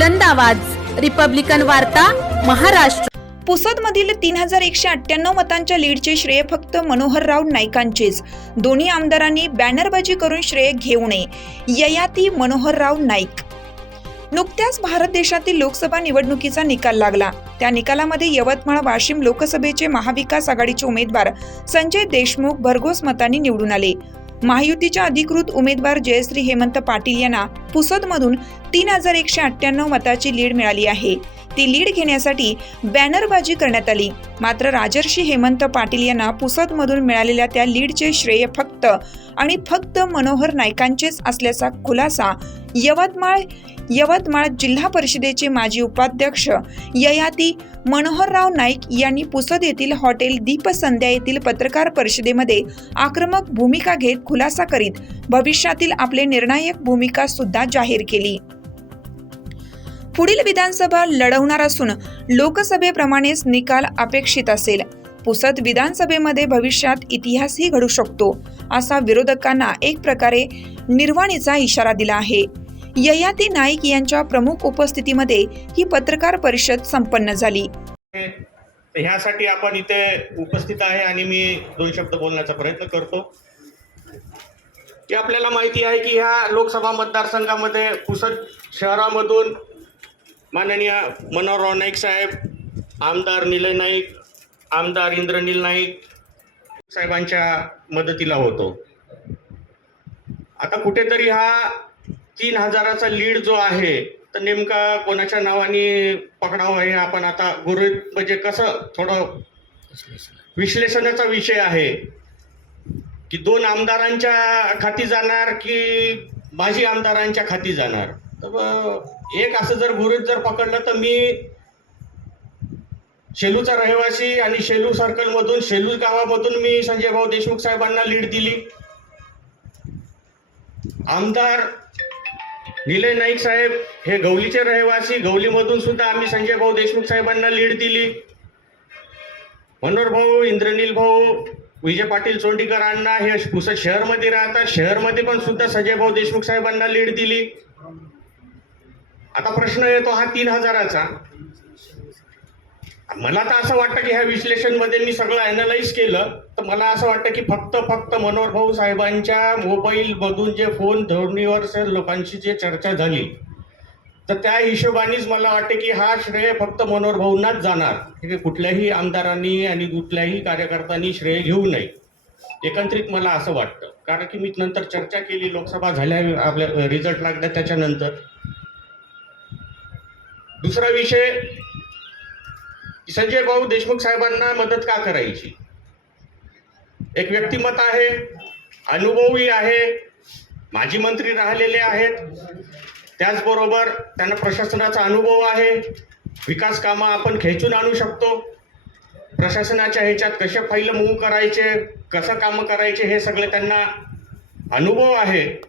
बुलंद आवाज. रिपब्लिकन वार्ता महाराष्ट्र. पुसदमधील तीन हजार एकशे अठ्ठ्याण्णव मतांच्या लीडचे श्रेय फक्त मनोहरराव नाईकांचेच. दोन्ही आमदारांनी बॅनरबाजी करून श्रेय घेऊ नये. ययाती मनोहरराव नाईक. नुकत्याच भारत देशातील लोकसभा निवडणुकीचा निकाल लागला. त्या निकालामध्ये यवतमाळ वाशिम लोकसभेचे महाविकास आघाडीचे उमेदवार संजय देशमुख भरघोस मतांनी निवडून आले. महायुतीच्या अधिकृत उमेदवार जयश्री हेमंत पाटील यांना पुसदमधून तीन हजार एकशे अठ्ठ्याण्णव मताची लीड मिळाली आहे. ती लीड घेण्यासाठी बॅनरबाजी करण्यात आली. मात्र राजर्षी हेमंत पाटील यांना पुसदमधून मिळालेल्या त्या लीडचे श्रेय फक्त आणि फक्त मनोहर नायकांचेच असल्याचा खुलासा यवतमाळ यवतमाळ जिल्हा परिषदेचे माजी उपाध्यक्ष ययाती मनोहरराव नाईक यांनी पुसद येथील हॉटेल दीपसंध्या येथील पत्रकार परिषदेमध्ये आक्रमक भूमिका घेत खुलासा करीत भविष्यातील आपले निर्णायक भूमिका सुद्धा जाहीर केली. पुढील विधानसभा लढवणार असून लोकसभेप्रमाणेच निकाल अपेक्षित असेल. पुसद विधानसभेमध्ये भविष्यात इतिहासही घडू शकतो असा विरोधकांना एक प्रकारे निर्वाणीचा इशारा दिला आहे. ययाती नाईक यांच्या प्रमुख उपस्थितीमध्ये ही पत्रकार परिषद संपन्न झाली. ह्यासाठी आपण इथे उपस्थित आहे आणि मी दोन शब्द बोलण्याचा प्रयत्न करतो. की आपल्याला माहिती आहे की ह्या लोकसभा मतदारसंघामध्ये पुसद शहरामधून माननीय मनोहरराव नाईक साहेब आमदार निलय नाईक आमदार इंद्रनील नाईक साहेबांच्या मदतीला होतो. आता कुठेतरी हा तीन हजाराचा लीड जो आहे तर नेमका कोणाच्या नावाने पकडावं हे आपण आता गुरु म्हणजे कसं थोडं विश्लेषणाचा विषय आहे की दोन आमदारांच्या खाती जाणार की माजी आमदारांच्या खाती जाणार? तर एक असं जर गुरुत जर पकडलं तर मी शेलूचा रहिवासी आणि शेलू सर्कलमधून शेलू गावामधून मी संजय भाऊ देशमुख साहेबांना लीड दिली. आमदार निलय नाईक साहेब हे गवलीचे रहिवासी गवलीमधून सुद्धा आम्ही संजय भाऊ देशमुख साहेबांना लीड दिली. मनोहर भाऊ इंद्रनील भाऊ विजय पाटील चोंडीकरांना हे पुसद शहरमध्ये राहतात. शहरमध्ये पण सुद्धा संजय भाऊ देशमुख साहेबांना लीड दिली. आता प्रश्न येतो हा तीन हजाराचा. मला तर असं वाटतं की ह्या विश्लेषणमध्ये मी सगळं अॅनलाइज केलं तर मला असं वाटतं की फक्त फक्त मनोहर भाऊ साहेबांच्या मोबाईलमधून जे फोन धोरणीवर लोकांशी जे चर्चा झाली तर त्या हिशोबानेच मला वाटते की हा श्रेय फक्त मनोहर भाऊंनाच जाणार. हे कुठल्याही आमदारांनी आणि कुठल्याही कार्यकर्त्यांनी श्रेय घेऊ नये. एकंदरीत मला असं वाटतं. कारण की मी नंतर चर्चा केली लोकसभा झाल्या आपल्या रिझल्ट लागल्या त्याच्यानंतर. दुसरा विषय संजय भाऊ देशमुख साहेबांना मदत का करायची? एक व्यक्तिमत आहे अनुभवही आहे माजी मंत्री राहिलेले आहेत. त्याचबरोबर त्यांना प्रशासनाचा अनुभव आहे. विकास कामं आपण खेचून आणू शकतो. प्रशासनाच्या ह्याच्यात कसे फाईल मूव्ह करायचे कसं कामं करायचे हे सगळे त्यांना अनुभव आहे.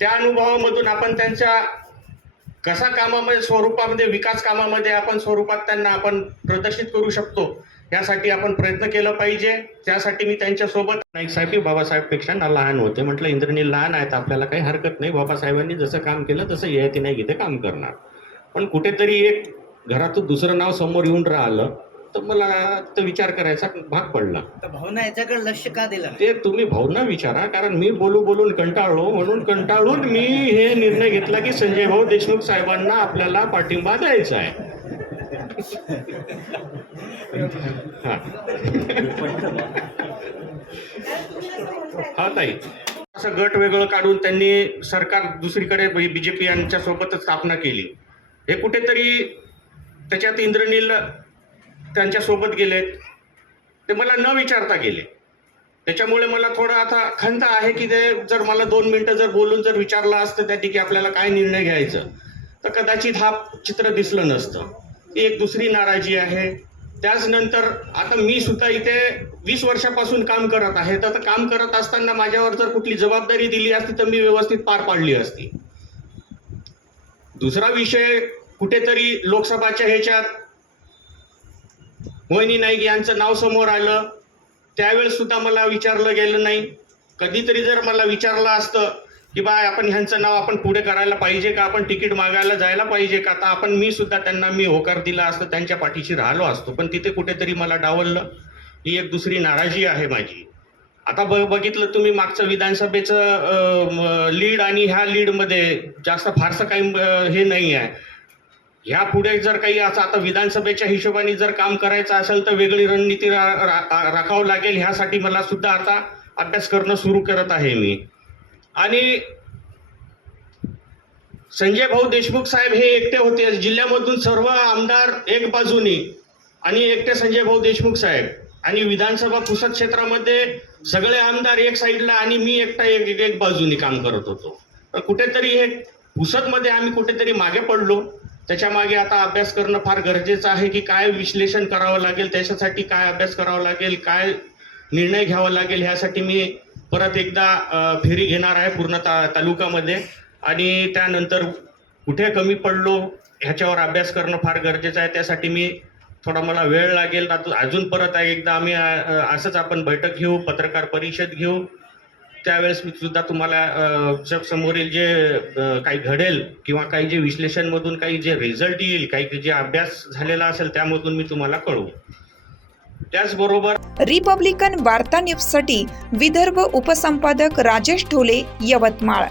त्या अनुभवामधून आपण त्यांच्या कसा कामामध्ये स्वरूपामध्ये विकास कामामध्ये आपण स्वरूपात त्यांना आपण प्रदर्शित करू शकतो यासाठी आपण प्रयत्न केला पाहिजे. त्यासाठी मी त्यांच्यासोबत नाईक साहेब बाबासाहेबपेक्षा ना लहान होते. म्हटलं इंद्रनील लहान आहेत आपल्याला काही हरकत नाही. बाबासाहेबांनी जसं काम केलं तसं ययाती नाही इथे काम करणार. पण कुठेतरी एक घरातून दुसरं नाव समोर येऊन राहिलं. तर मला तो विचार करायचा भाग पडला तर भावना याच्याकडे लक्ष का दिलं? ते तुम्ही भाऊंना विचारा कारण मी बोलू बोलून कंटाळलो म्हणून कंटाळून मी हे निर्णय घेतला की संजय भाऊ देशमुख साहेबांना आपल्याला पाठिंबा द्यायचा आहे हा. हा ताई असं गट वेगळं काढून त्यांनी सरकार दुसरीकडे बीजेपी यांच्या सोबतच स्थापना केली हे कुठेतरी त्याच्यात इंद्रनील त्यांच्यासोबत गेलेत. ते मला न विचारता गेले. त्याच्यामुळे मला थोडं आता खंत आहे की ते जर मला दोन मिनटं जर बोलून जर विचारलं असतं त्या ठिकाणी आपल्याला काय निर्णय घ्यायचं तर कदाचित हा चित्र दिसलं नसतं. ती एक दुसरी नाराजी आहे. त्याचनंतर आता मी सुद्धा इथे वीस वर्षापासून काम करत आहे. तर आता काम करत असताना माझ्यावर जर कुठली जबाबदारी दिली असती तर मी व्यवस्थित पार पाडली असती. दुसरा विषय कुठेतरी लोकसभाच्या ह्याच्यात मोहिनी नाईक यांचं नाव समोर आलं. त्यावेळेस सुद्धा मला विचारलं गेलं नाही. कधीतरी जर मला विचारलं असतं की बा आपण ह्यांचं नाव आपण पुढे करायला पाहिजे का? आपण तिकीट मागायला जायला पाहिजे का? आता आपण मी सुद्धा त्यांना मी होकार दिला असतो त्यांच्या पाठीशी राहिलो असतो. पण तिथे कुठेतरी मला डावललं. ही एक दुसरी नाराजी आहे माझी. आता ब बघितलं तुम्ही मागचं विधानसभेचं लीड आणि ह्या लीडमध्ये जास्त फारसं काही हे नाही आहे. ह्या पुढे जर काही असं आता विधानसभेच्या हिशोबाने जर काम करायचं असेल तर वेगळी रणनीती रा, रा, राखावं लागेल. ह्यासाठी मला सुद्धा आता अभ्यास करणं सुरू करत आहे मी. आणि संजय भाऊ देशमुख साहेब हे एकटे होते. जिल्ह्यामधून सर्व आमदार एक बाजूनी आणि एकटे संजय भाऊ देशमुख साहेब. आणि विधानसभा पुसद क्षेत्रामध्ये सगळे आमदार एक साईडला आणि मी एकटा एक एक- एक बाजूनी काम करत होतो. तर कुठेतरी हे पुसदमध्ये आम्ही कुठेतरी मागे पडलो. त्याच्यामागे आता अभ्यास करणं फार गरजेचं आहे की काय विश्लेषण करावं लागेल त्याच्यासाठी काय अभ्यास करावा लागेल काय निर्णय घ्यावा लागेल ह्यासाठी मी परत एकदा फेरी घेणार आहे पूर्ण ता तालुकामध्ये. आणि त्यानंतर कुठे कमी पडलो ह्याच्यावर अभ्यास करणं फार गरजेचं आहे. त्यासाठी मी थोडा मला वेळ लागेल. अजून परत एकदा आम्ही असंच आपण बैठक घेऊ पत्रकार परिषद घेऊ. त्यावेळेस मी सुद्धा तुम्हाला समोरील जे काही घडेल किंवा काही जे विश्लेषणमधून काही जे रिझल्ट येईल काही जे अभ्यास झालेला असेल त्यामधून मी तुम्हाला कळवू. त्याचबरोबर रिपब्लिकन वार्ता न्यूजसाठी विदर्भ उपसंपादक राजेश ढोले यवतमाळ.